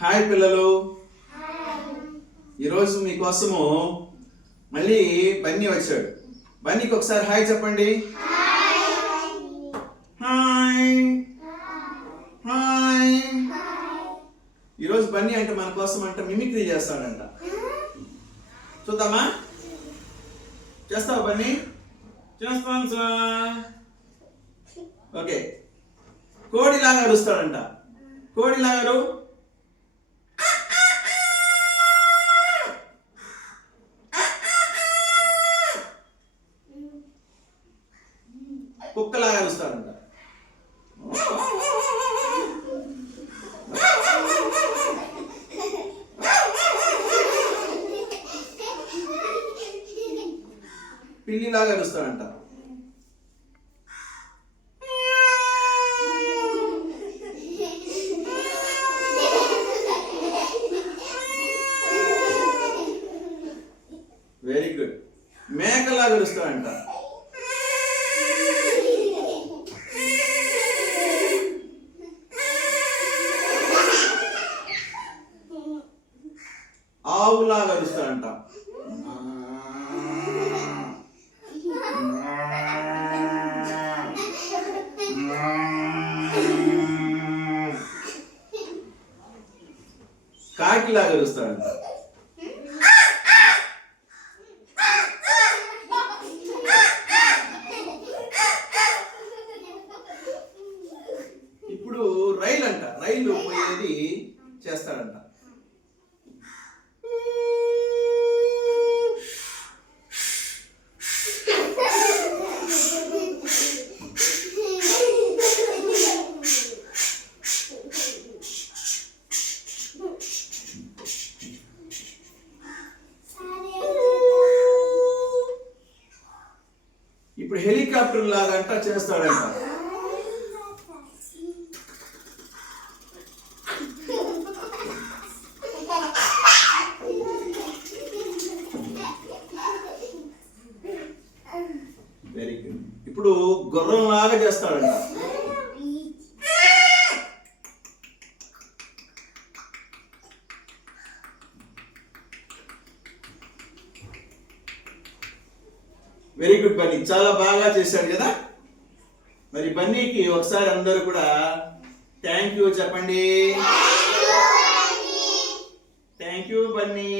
Hi పిల్లలు, ఈరోజు మీకోసము మళ్ళీ బన్నీ వచ్చాడు. బన్నీకి ఒకసారి హాయ్ చెప్పండి. Hi hi. ఈరోజు బన్నీ అంటే మన కోసం అంట మిమిక్రీ చేస్తాడంట. చూద్దామా? చేస్తావా బన్నీ? చేస్తాను సార్. ఓకే, కోడిలాగా అరుస్తాడంట. కోడిలాగా అరు. కుక్కలాగా అరుస్తాడంట. పిల్లిలాగా అరుస్తాడంట. Very good. మేకలాగా అరుస్తాడంట. ఆవులాగా అరుస్తాడంట. కాకిలాగా అరుస్తాడంట. ఇప్పుడు రైలు అంట, రైలు పోయేది చేస్తాడంట. ఇప్పుడు హెలికాప్టర్ లాగా అంట చేస్తాడంట. Very good. ఇప్పుడు గుర్రం లాగా చేస్తాడంట. వెరీ గుడ్ బన్నీ, చాలా బాగా చేశాడు కదా. మరి బన్నీకి ఒకసారి అందరూ కూడా థ్యాంక్ యూ చెప్పండి. Thank you Bunny.